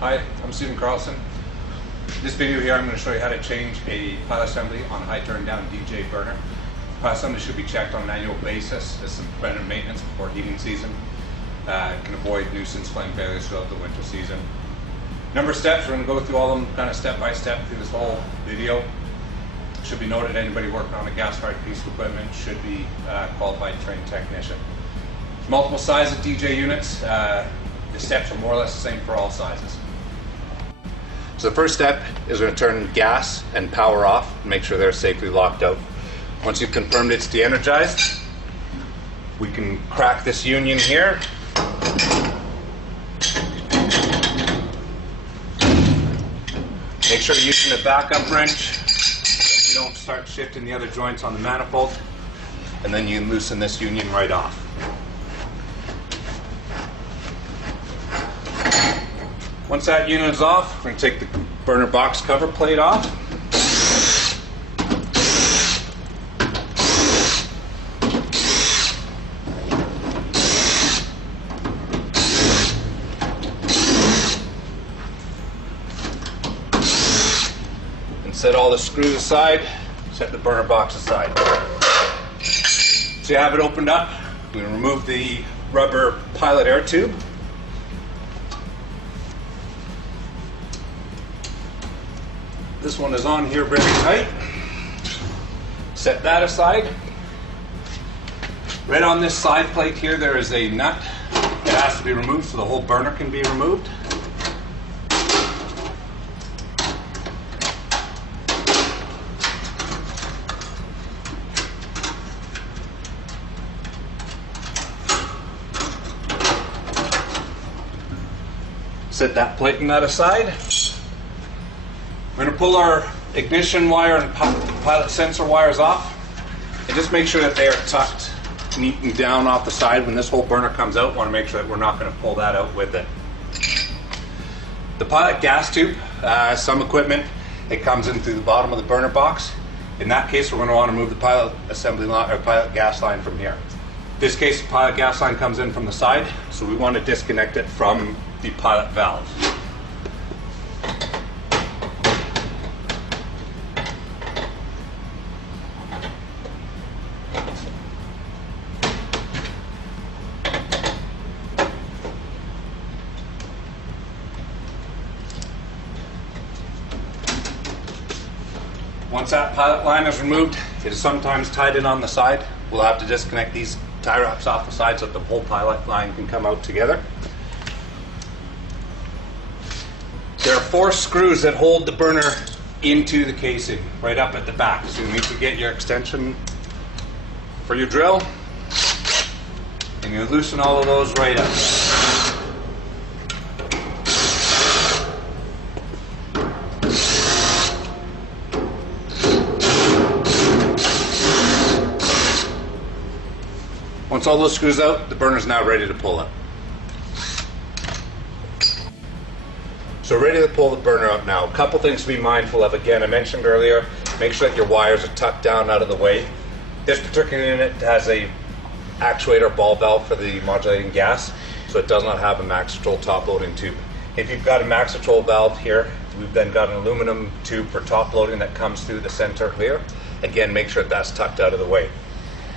Hi, I'm Stephen Carlson. In this video here I'm going to show you how to change a pilot assembly on a high Turndown DJ burner. Pilot assembly should be checked on an annual basis as some preventive maintenance before heating season. It can avoid nuisance flame failures throughout the winter season. Number of steps, we're going to go through all of them kind of step by step through this whole video. It should be noted anybody working on a gas-fired piece of equipment should be qualified trained technician. There's multiple sizes of DJ units. The steps are more or less the same for all sizes. So the first step is we're going to turn gas and power off and make sure they're safely locked out. Once you've confirmed it's de-energized, we can crack this union here. Make sure you're using a backup wrench so you don't start shifting the other joints on the manifold, and then you loosen this union right off. Once that unit is off, we're going to take the burner box cover plate off. And set all the screws aside, set the burner box aside. So you have it opened up. We're going to remove the rubber pilot air tube. This one is on here very tight. Set that aside. Right on this side plate here there is a nut that has to be removed so the whole burner can be removed. Set that plate and nut aside. We're going to pull our ignition wire and pilot sensor wires off and just make sure that they are tucked neat and down off the side. When this whole burner comes out, we want to make sure that we're not going to pull that out with it. The pilot gas tube, some equipment, it comes in through the bottom of the burner box. In that case, we're going to want to remove the pilot assembly line or pilot gas line from here. In this case, the pilot gas line comes in from the side, so we want to disconnect it from the pilot valve. Once that pilot line is removed, it is sometimes tied in on the side. We'll have to disconnect these tie wraps off the side so that the whole pilot line can come out together. There are 4 screws that hold the burner into the casing, right up at the back. So you need to get your extension for your drill, and you loosen all of those right up. Once all those screws out, the burner is now ready to pull up. So ready to pull the burner out now. A couple things to be mindful of. Again, I mentioned earlier, make sure that your wires are tucked down out of the way. This particular unit has a actuator ball valve for the modulating gas, so it does not have a max control top loading tube. If you've got a max control valve here, we've then got an aluminum tube for top loading that comes through the center here. Again, make sure that that's tucked out of the way.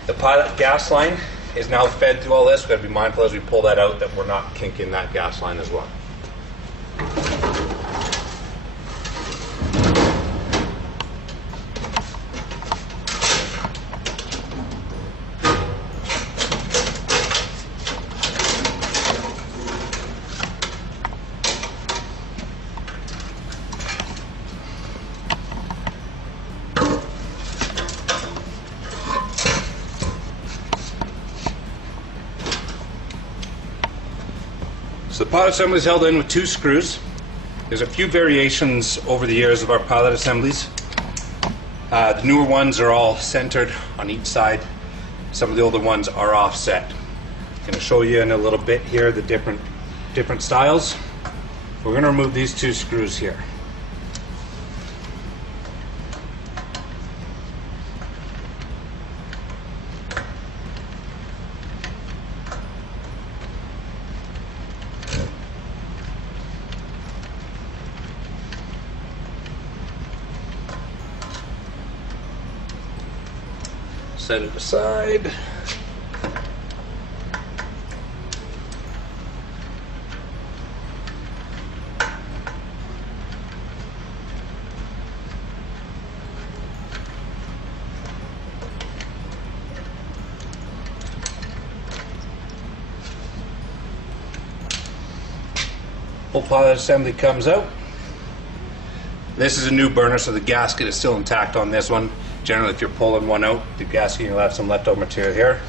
The pilot gas line is now fed through all this. We've got to be mindful as we pull that out that we're not kinking that gas line as well. So the pilot assembly is held in with 2 screws. There's a few variations over the years of our pilot assemblies. The newer ones are all centered on each side. Some of the older ones are offset. I'm going to show you in a little bit here the different styles. We're going to remove these 2 screws here. Set it aside. Whole pilot assembly comes out. This is a new burner, so the gasket is still intact on this one. Generally, if you're pulling one out, the gasket, you'll have some leftover material here.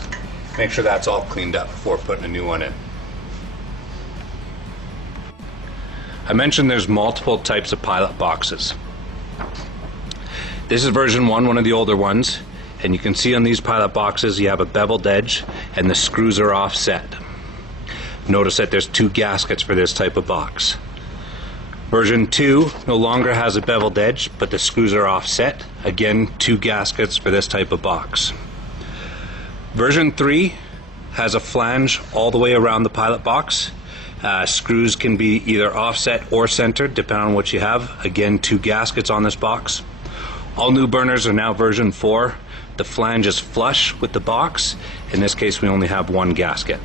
Make sure that's all cleaned up before putting a new one in. I mentioned there's multiple types of pilot boxes. This is version 1, one of the older ones, and you can see on these pilot boxes you have a beveled edge and the screws are offset. Notice that there's 2 gaskets for this type of box. Version 2 no longer has a beveled edge, but the screws are offset. Again, 2 gaskets for this type of box. Version 3 has a flange all the way around the pilot box. Screws can be either offset or centered, depending on what you have. Again, 2 gaskets on this box. All new burners are now version 4. The flange is flush with the box. In this case, we only have 1 gasket.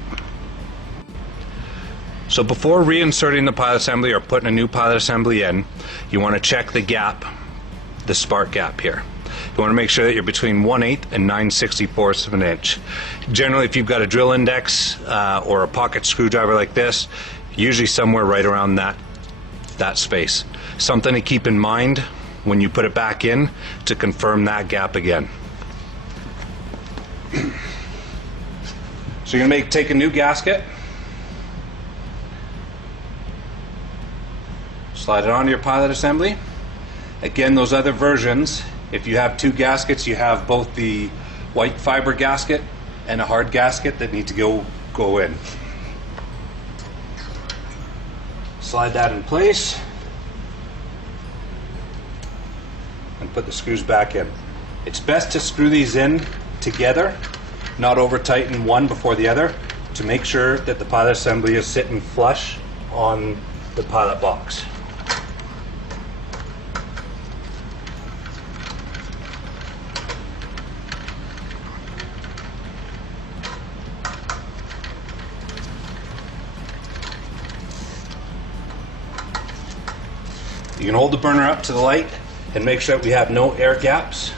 So before reinserting the pilot assembly or putting a new pilot assembly in, you want to check the gap, the spark gap here. You want to make sure that you're between 1/8 and 9/64 of an inch. Generally, if you've got a drill index or a pocket screwdriver like this, usually somewhere right around that space. Something to keep in mind when you put it back in to confirm that gap again. So you're going to take a new gasket. Slide it onto your pilot assembly. Again, those other versions, if you have 2 gaskets, you have both the white fiber gasket and a hard gasket that need to go in. Slide that in place and put the screws back in. It's best to screw these in together, not over tighten one before the other, to make sure that the pilot assembly is sitting flush on the pilot box. You can hold the burner up to the light and make sure that we have no air gaps.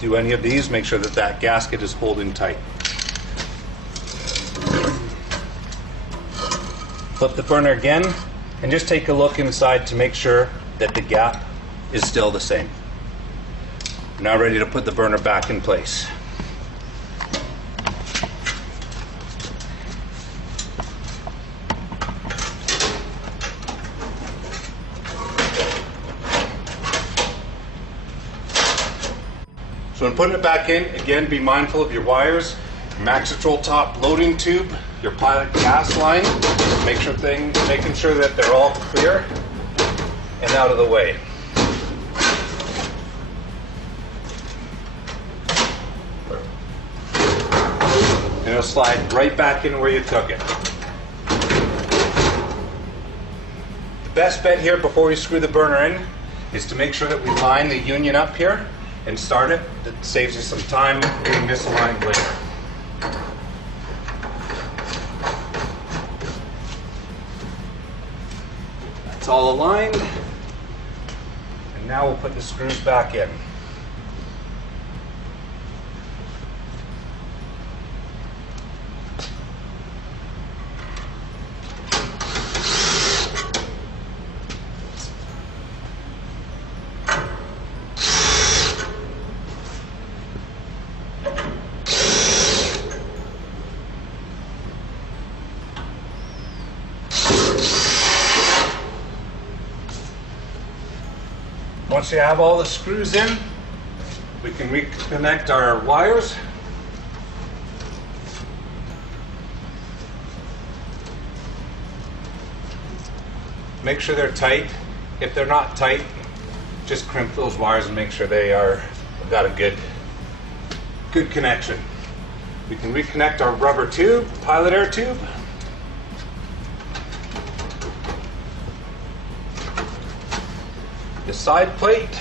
Do any of these, make sure that that gasket is holding tight. Flip the burner again and just take a look inside to make sure that the gap is still the same. We're now ready to put the burner back in place. So when putting it back in, again, be mindful of your wires, Maxitrol top loading tube, your pilot gas line, making sure that they're all clear and out of the way. And it'll slide right back in where you took it. The best bet here before we screw the burner in is to make sure that we line the union up here and start it. That saves you some time getting misaligned later. That's all aligned. And now we'll put the screws back in. Once you have all the screws in, we can reconnect our wires. Make sure they're tight. If they're not tight, just crimp those wires and make sure they've got a good connection. We can reconnect our rubber tube, pilot air tube. The side plate.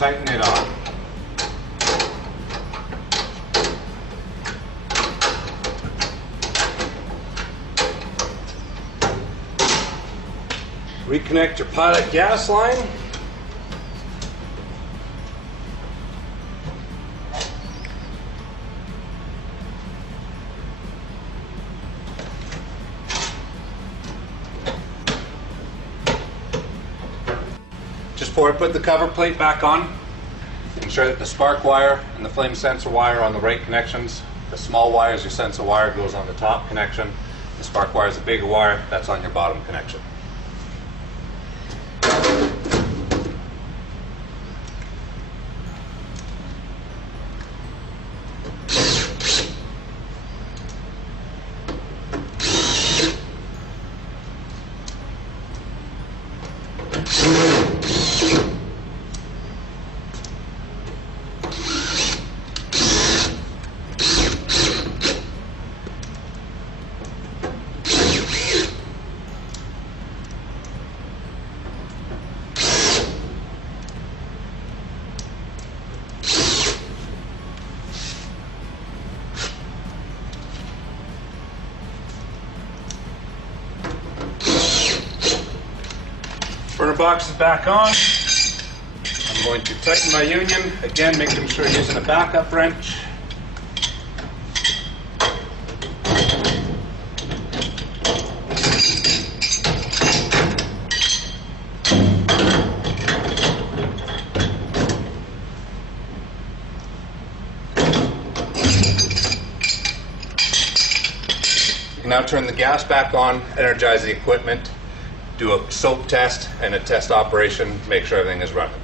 tighten it on. Reconnect your pilot gas line. Just before I put the cover plate back on, ensure that the spark wire and the flame sensor wire are on the right connections. The small wire is your sensor wire, goes on the top connection. The spark wire is a bigger wire, that's on your bottom connection. Burner box is back on. I'm going to tighten my union, again making sure you're using a backup wrench. You can now turn the gas back on, energize the equipment, do a soap test and a test operation, make sure everything is running.